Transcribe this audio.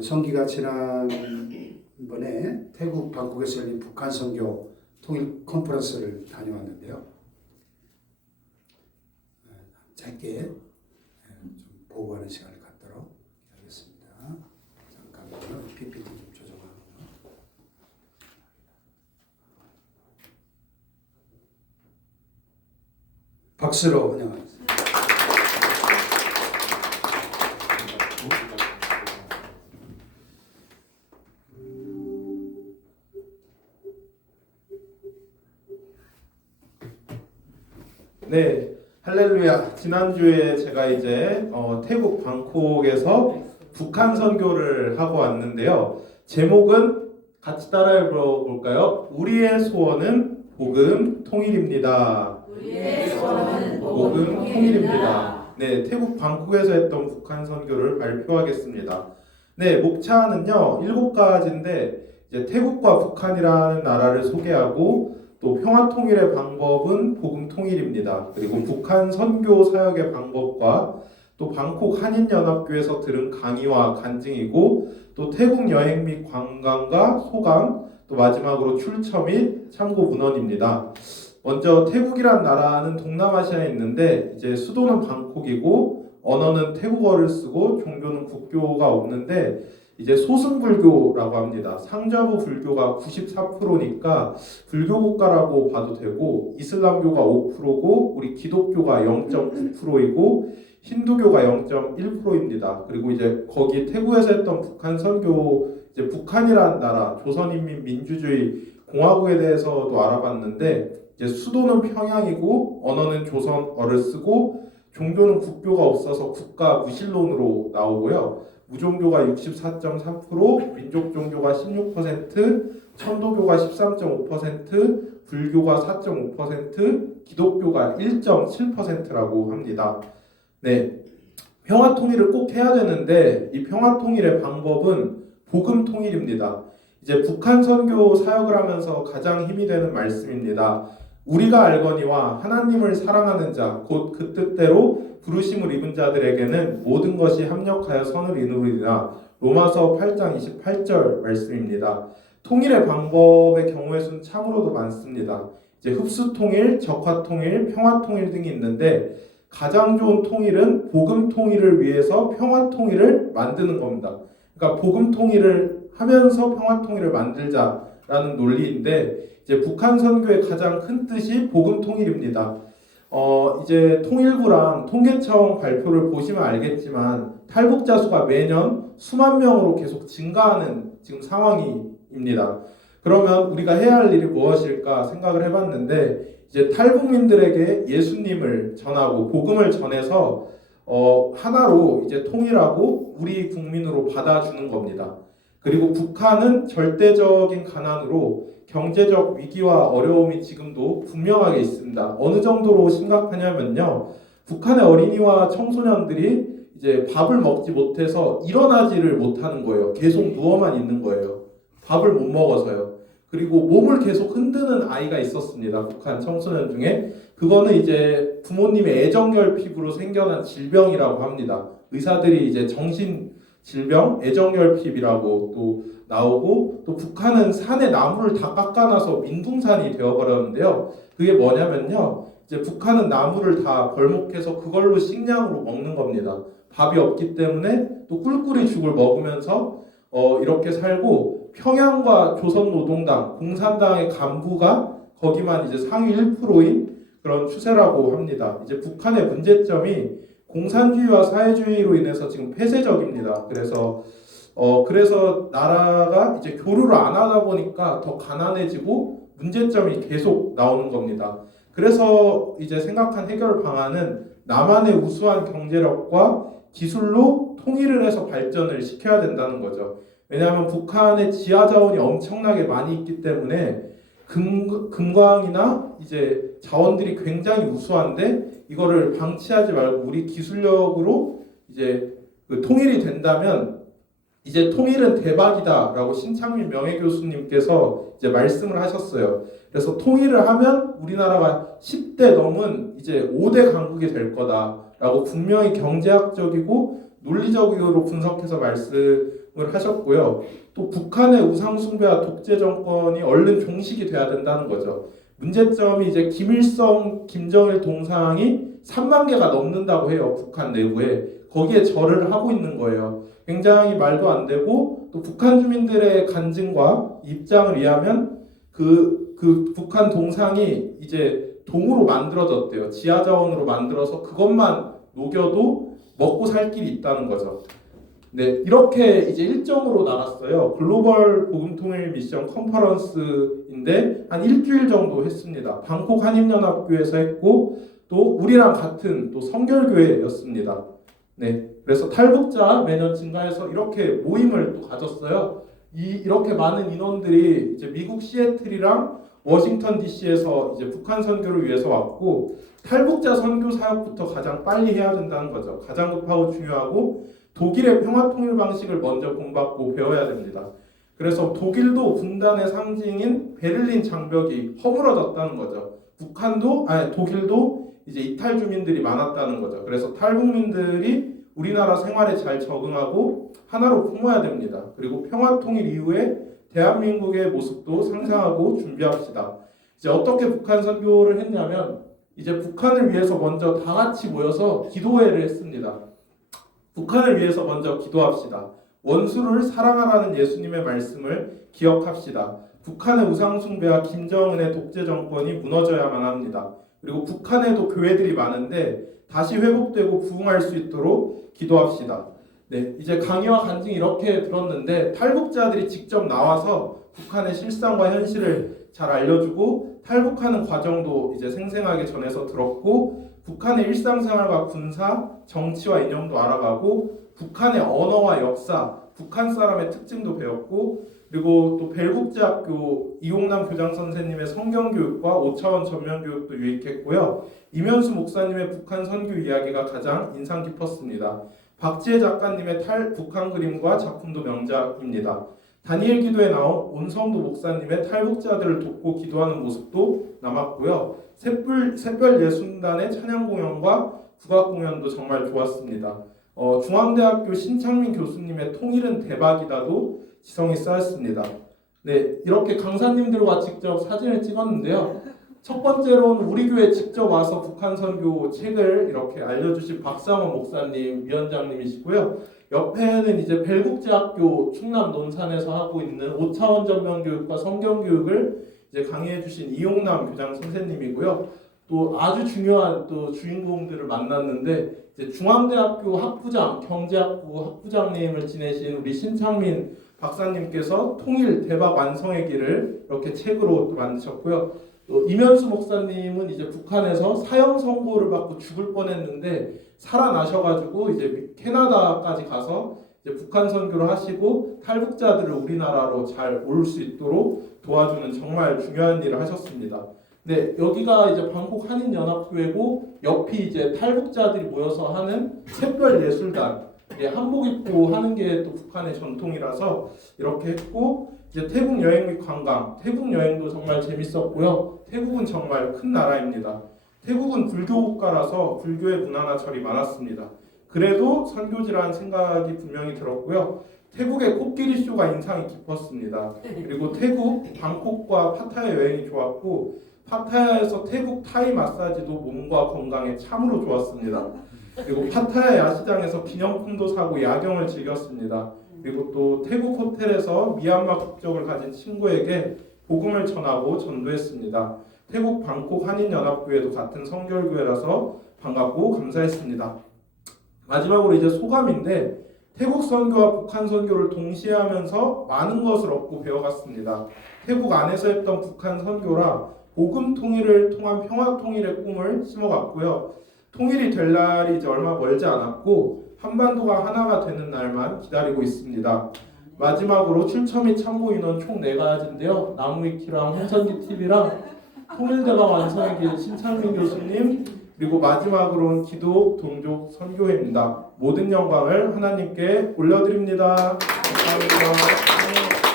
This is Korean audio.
성기가 지난번에 태국 방콕에서 열린 북한 선교 통일 컨퍼런스를 다녀왔는데요. 짧게 좀 보고하는 시간을 갖도록 하겠습니다. 잠깐만요. PPT 좀 조정하고요. 박수로 환영하겠습니다. 네, 할렐루야. 지난주에 제가 이제 태국 방콕에서 북한 선교를 하고 왔는데요. 제목은 같이 따라해 볼까요? 우리의 소원은 복음 통일입니다. 우리의 소원은 복음 통일입니다. 네, 태국 방콕에서 했던 북한 선교를 발표하겠습니다. 네, 목차는요 7가지인데 이제 태국과 북한이라는 나라를 소개하고 또 평화 통일의 방법은 복음 통일입니다. 그리고 북한 선교 사역의 방법과 또 방콕 한인연합교회에서 들은 강의와 간증이고 또 태국 여행 및 관광과 소감 또 마지막으로 출처 및 참고 문헌입니다. 먼저 태국이란 나라는 동남아시아에 있는데 이제 수도는 방콕이고 언어는 태국어를 쓰고 종교는 국교가 없는데 이제 소승불교라고 합니다. 상좌부 불교가 94%니까 불교 국가라고 봐도 되고 이슬람교가 5%고 우리 기독교가 0.9%이고 힌두교가 0.1%입니다. 그리고 이제 거기 태국에서 했던 북한 선교 이제 북한이란 나라 조선인민민주주의 공화국에 대해서도 알아봤는데 이제 수도는 평양이고 언어는 조선어를 쓰고 종교는 국교가 없어서 국가 무신론으로 나오고요. 무종교가 64.3%, 민족 종교가 16%, 천도교가 13.5%, 불교가 4.5%, 기독교가 1.7%라고 합니다. 네, 평화 통일을 꼭 해야 되는데 이 평화 통일의 방법은 복음 통일입니다. 이제 북한 선교 사역을 하면서 가장 힘이 되는 말씀입니다. 우리가 알거니와 하나님을 사랑하는 자 곧 그 뜻대로 부르심을 입은 자들에게는 모든 것이 합력하여 선을 이루리라. 로마서 8장 28절 말씀입니다. 통일의 방법의 경우의 수는 참으로도 많습니다. 이제 흡수 통일, 적화 통일, 평화 통일 등이 있는데 가장 좋은 통일은 복음 통일을 위해서 평화 통일을 만드는 겁니다. 그러니까 복음 통일을 하면서 평화 통일을 만들자라는 논리인데 이제 북한 선교의 가장 큰 뜻이 복음 통일입니다. 이제 통일부랑 통계청 발표를 보시면 알겠지만 탈북자 수가 매년 수만 명으로 계속 증가하는 지금 상황입니다. 그러면 우리가 해야 할 일이 무엇일까 생각을 해봤는데 이제 탈북민들에게 예수님을 전하고 복음을 전해서 하나로 이제 통일하고 우리 국민으로 받아주는 겁니다. 그리고 북한은 절대적인 가난으로 경제적 위기와 어려움이 지금도 분명하게 있습니다. 어느 정도로 심각하냐면요. 북한의 어린이와 청소년들이 이제 밥을 먹지 못해서 일어나지를 못하는 거예요. 계속 누워만 있는 거예요. 밥을 못 먹어서요. 그리고 몸을 계속 흔드는 아이가 있었습니다. 북한 청소년 중에. 그거는 이제 부모님의 애정결핍으로 생겨난 질병이라고 합니다. 의사들이 이제 정신질병, 애정결핍이라고 또 나오고 또 북한은 산에 나무를 다 깎아놔서 민둥산이 되어버렸는데요. 그게 뭐냐면요. 이제 북한은 나무를 다 벌목해서 그걸로 식량으로 먹는 겁니다. 밥이 없기 때문에 또 꿀꿀이 죽을 먹으면서 이렇게 살고 평양과 조선노동당, 공산당의 간부가 거기만 이제 상위 1%인 그런 추세라고 합니다. 이제 북한의 문제점이 공산주의와 사회주의로 인해서 지금 폐쇄적입니다. 그래서 나라가 이제 교류를 안 하다 보니까 더 가난해지고 문제점이 계속 나오는 겁니다. 그래서 이제 생각한 해결 방안은 남한의 우수한 경제력과 기술로 통일을 해서 발전을 시켜야 된다는 거죠. 왜냐하면 북한의 지하 자원이 엄청나게 많이 있기 때문에 금광이나 이제 자원들이 굉장히 우수한데 이거를 방치하지 말고 우리 기술력으로 이제 통일이 된다면 이제 통일은 대박이다라고 신창민 명예교수님께서 이제 말씀을 하셨어요. 그래서 통일을 하면 우리나라가 10대 넘은 이제 5대 강국이 될 거다라고 분명히 경제학적이고 논리적으로 분석해서 말씀을 하셨고요. 또 북한의 우상숭배와 독재 정권이 얼른 종식이 돼야 된다는 거죠. 문제점이 이제 김일성, 김정일 동상이 3만 개가 넘는다고 해요. 북한 내부에. 거기에 절을 하고 있는 거예요. 굉장히 말도 안 되고 또 북한 주민들의 간증과 입장을 의하면 그 북한 동상이 이제 동으로 만들어졌대요. 지하자원으로 만들어서 그것만 녹여도 먹고 살 길이 있다는 거죠. 네, 이렇게 이제 일정으로 나갔어요. 글로벌 복음통일 미션 컨퍼런스인데 한 일주일 정도 했습니다. 방콕 한인연합교회에서 했고 또 우리랑 같은 또 성결교회였습니다. 네, 그래서 탈북자 매년 증가해서 이렇게 모임을 또 가졌어요. 이렇게 많은 인원들이 이제 미국 시애틀이랑 워싱턴 DC에서 이제 북한 선교를 위해서 왔고 탈북자 선교 사역부터 가장 빨리 해야 된다는 거죠. 가장 급하고 중요하고 독일의 평화 통일 방식을 먼저 본받고 배워야 됩니다. 그래서 독일도 분단의 상징인 베를린 장벽이 허물어졌다는 거죠. 독일도 이제 이탈 주민들이 많았다는 거죠. 그래서 탈북민들이 우리나라 생활에 잘 적응하고 하나로 품어야 됩니다. 그리고 평화 통일 이후에 대한민국의 모습도 상상하고 준비합시다. 이제 어떻게 북한 선교를 했냐면 이제 북한을 위해서 먼저 다 같이 모여서 기도회를 했습니다. 북한을 위해서 먼저 기도합시다. 원수를 사랑하라는 예수님의 말씀을 기억합시다. 북한의 우상숭배와 김정은의 독재 정권이 무너져야만 합니다. 그리고 북한에도 교회들이 많은데 다시 회복되고 부흥할 수 있도록 기도합시다. 네, 이제 강의와 간증이 이렇게 들었는데 탈북자들이 직접 나와서 북한의 실상과 현실을 잘 알려주고 탈북하는 과정도 이제 생생하게 전해서 들었고 북한의 일상생활과 군사, 정치와 이념도 알아가고 북한의 언어와 역사, 북한 사람의 특징도 배웠고 그리고 또 벨국제학교 이용남 교장 선생님의 성경교육과 5차원 전면교육도 유익했고요. 이면수 목사님의 북한 선교 이야기가 가장 인상 깊었습니다. 박지혜 작가님의 북한 그림과 작품도 명작입니다. 다니엘 기도에 나온 온성도 목사님의 탈북자들을 돕고 기도하는 모습도 남았고요. 샛별 예술단의 찬양 공연과 국악 공연도 정말 좋았습니다. 중앙대학교 신창민 교수님의 통일은 대박이다도 지성이 쌓였습니다. 네, 이렇게 강사님들과 직접 사진을 찍었는데요. 첫 번째로는 우리 교회 직접 와서 북한 선교 책을 이렇게 알려주신 박상원 목사님 위원장님이시고요. 옆에는 이제 벨국제학교 충남 논산에서 하고 있는 5차원 전면 교육과 성경 교육을 이제 강의해 주신 이용남 교장 선생님이고요. 또 아주 중요한 또 주인공들을 만났는데 이제 중앙대학교 학부장, 경제학부 학부장님을 지내신 우리 신창민 박사님께서 통일 대박 완성의 길을 이렇게 책으로 또 만드셨고요. 또 이면수 목사님은 이제 북한에서 사형 선고를 받고 죽을 뻔했는데 살아나셔가지고 이제 캐나다까지 가서 이제 북한 선교를 하시고 탈북자들을 우리나라로 잘 올 수 있도록 도와주는 정말 중요한 일을 하셨습니다. 네, 여기가 이제 방콕 한인연합교회고 옆이 이제 탈북자들이 모여서 하는 샛별 예술단. 예, 한복 입고 하는 게 또 북한의 전통이라서 이렇게 했고 이제 태국 여행 및 관광, 태국 여행도 정말 재밌었고요. 태국은 정말 큰 나라입니다. 태국은 불교 국가라서 불교의 문화나 절이 많았습니다. 그래도 선교지라는 생각이 분명히 들었고요. 태국의 코끼리 쇼가 인상이 깊었습니다. 그리고 태국 방콕과 파타야 여행이 좋았고 파타야에서 태국 타이 마사지도 몸과 건강에 참으로 좋았습니다. 그리고 파타야 야시장에서 기념품도 사고 야경을 즐겼습니다. 그리고 또 태국 호텔에서 미얀마 국적을 가진 친구에게 복음을 전하고 전도했습니다. 태국 방콕 한인연합교회도 같은 성결교회라서 반갑고 감사했습니다. 마지막으로 이제 소감인데 태국 선교와 북한 선교를 동시에 하면서 많은 것을 얻고 배워갔습니다. 태국 안에서 했던 북한 선교라 복음 통일을 통한 평화 통일의 꿈을 심어갔고요. 통일이 될 날이 이제 얼마 멀지 않았고 한반도가 하나가 되는 날만 기다리고 있습니다. 마지막으로 출처 및 참고 인원 총 4가지인데요. 나무위키랑 홍천기 TV랑 통일대박 완성의 길 신창민 교수님 그리고 마지막으로는 기도 동족 선교회입니다. 모든 영광을 하나님께 올려드립니다. 감사합니다.